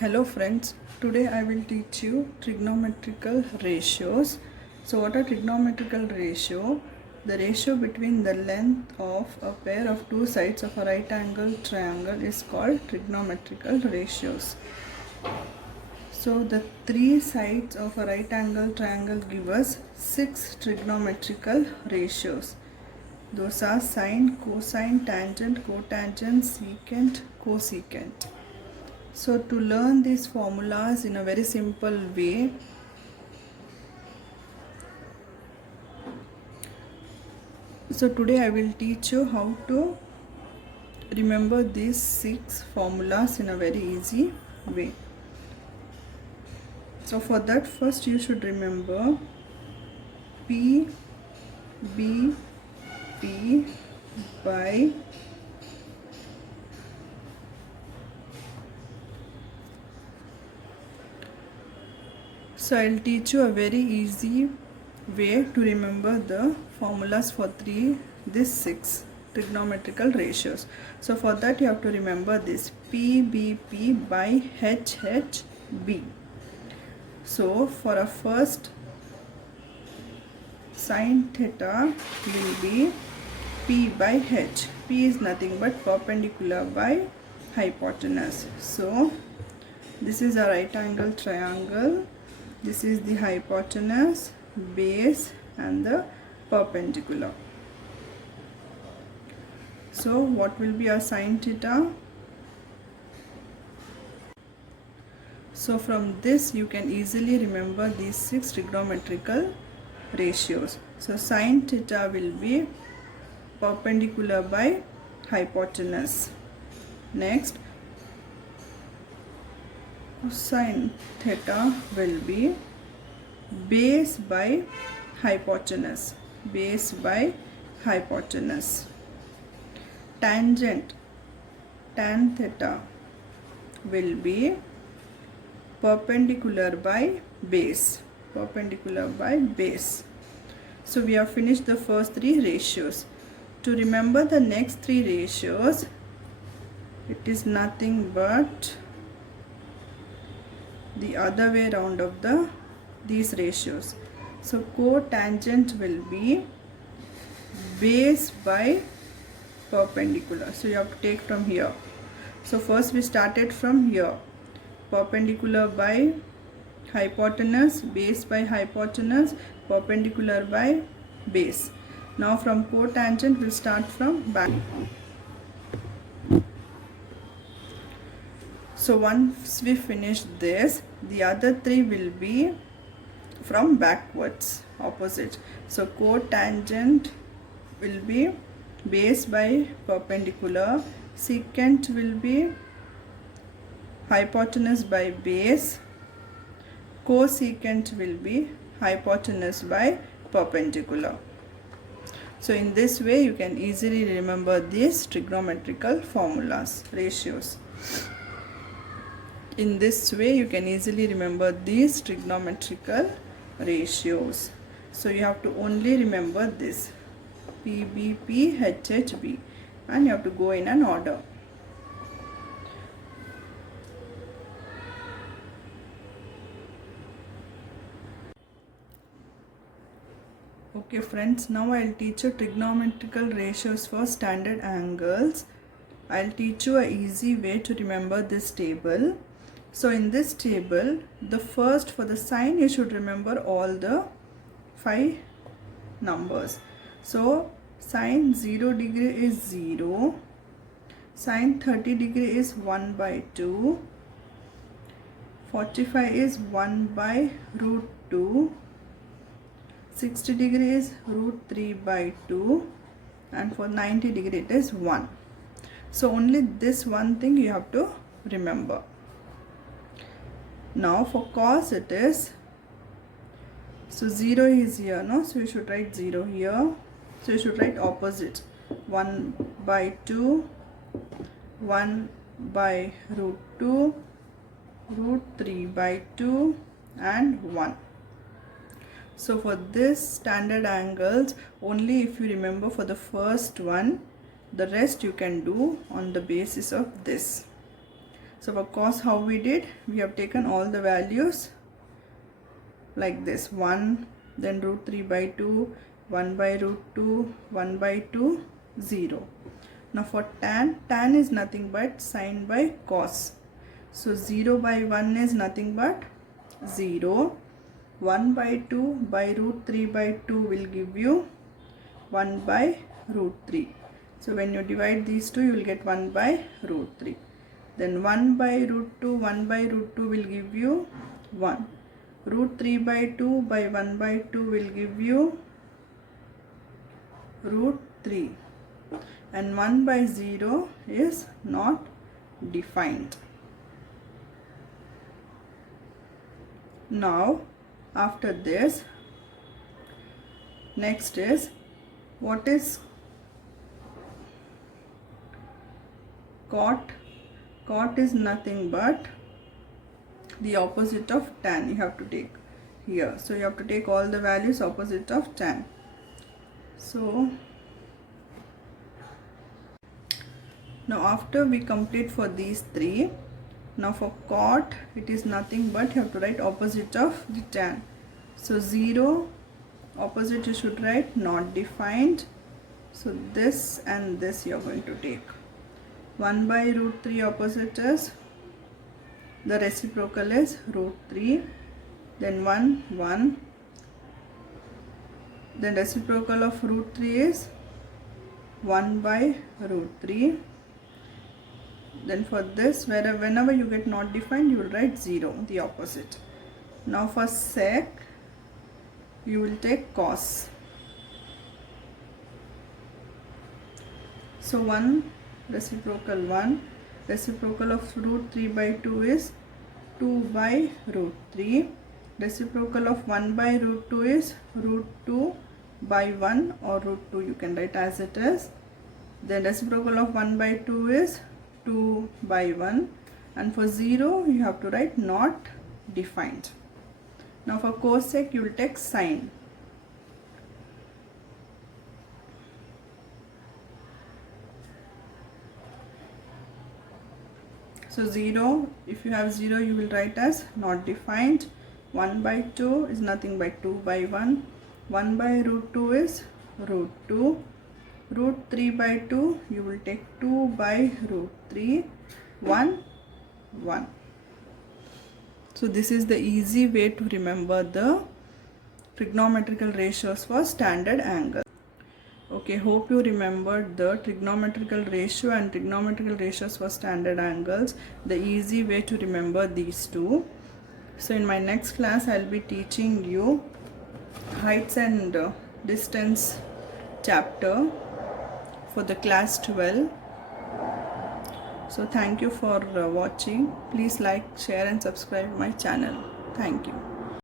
Hello friends, today I will teach you trigonometrical ratios. So what are trigonometrical ratio? The ratio between the length of a pair of two sides of a right angle triangle is called trigonometrical ratios. So the three sides of a right angle triangle give us six trigonometrical ratios. Those are sine, cosine, tangent, cotangent, secant, cosecant. So to learn these formulas in a very simple way, so today I will teach you how to remember these six formulas in a very easy way. So for that, first you should remember P, B, P by So I'll teach you a very easy way to remember the formulas for these six trigonometrical ratios. So for that you have to remember this PBP by HHB. So for a first, sine theta will be P by H. P is nothing but perpendicular by hypotenuse. So this is a right angle triangle. This is the hypotenuse, base and the perpendicular. So what will be our sine theta? So from this you can easily remember these six trigonometrical ratios. So sine theta will be perpendicular by hypotenuse. Next, cosine theta will be base by hypotenuse. Base by hypotenuse. Tangent, tan theta will be perpendicular by base. Perpendicular by base. So we have finished the first three ratios. To remember the next three ratios, it is nothing but the other way round of these ratios. So cotangent will be base by perpendicular. So you have to take from here. So first we started from here. Perpendicular by hypotenuse, base by hypotenuse, perpendicular by base. Now from cotangent we'll start from back. So once we finish this, the other three will be from backwards, opposite. So cotangent will be base by perpendicular, secant will be hypotenuse by base, cosecant will be hypotenuse by perpendicular. So in this way you can easily remember these trigonometrical formulas, ratios. In this way you can easily remember these trigonometrical ratios. So you have to only remember this PBP, HHB, and you have to go in an order. Okay friends, now I'll teach you trigonometrical ratios for standard angles. I'll teach you an easy way to remember this table. So in this table, the first, for the sine, you should remember all the 5 numbers. So sine 0 degree is 0, sine 30 degree is 1 by 2, 45 is 1 by root 2, 60 degree is root 3 by 2, and for 90 degree it is 1. So only this one thing you have to remember. Now for cos it is, so 0 is here, no? So you should write 0 here. So you should write opposite. 1 by 2, 1 by root 2, root 3 by 2, and 1. So for this standard angles, only if you remember for the first one, the rest you can do on the basis of this. So for cos, how we did, we have taken all the values like this: 1, then root 3 by 2, 1 by root 2, 1 by 2, 0. Now for tan is nothing but sine by cos. So 0 by 1 is nothing but 0. 1 by 2 by root 3 by 2 will give you 1 by root 3. So when you divide these two, you will get 1 by root 3. Then 1 by root 2, 1 by root 2 will give you 1. Root 3 by 2 by 1 by 2 will give you root 3. And 1 by 0 is not defined. Now after this, next is, what is cot? Cot is nothing but the opposite of tan. You have to take here. So you have to take all the values opposite of tan. So now after we complete for these three, now for cot, it is nothing but you have to write opposite of the tan. So 0, opposite you should write not defined. So this and this you are going to take. 1 by root 3 opposite is, the reciprocal is root 3, then 1, 1. Then reciprocal of root 3 is 1 by root 3. Then for this, whenever you get not defined, you will write 0, the opposite. Now for sec, you will take cos. So 1, reciprocal 1, reciprocal of root 3 by 2 is 2 by root 3. Reciprocal of 1 by root 2 is root 2 by 1, or root 2 you can write as it is. Then reciprocal of 1 by 2 is 2 by 1, and for 0 you have to write not defined. Now for cosec, you will take sine. So 0, if you have 0, you will write as not defined. 1 by 2 is nothing but 2 by 1. 1 by root 2 is root 2. Root 3 by 2, you will take 2 by root 3, 1, 1. So this is the easy way to remember the trigonometrical ratios for standard angle. Okay, hope you remembered the trigonometrical ratio and trigonometrical ratios for standard angles, the easy way to remember these two. So in my next class, I'll be teaching you heights and distance chapter for the class 12. So thank you for watching. Please like, share and subscribe my channel. Thank you.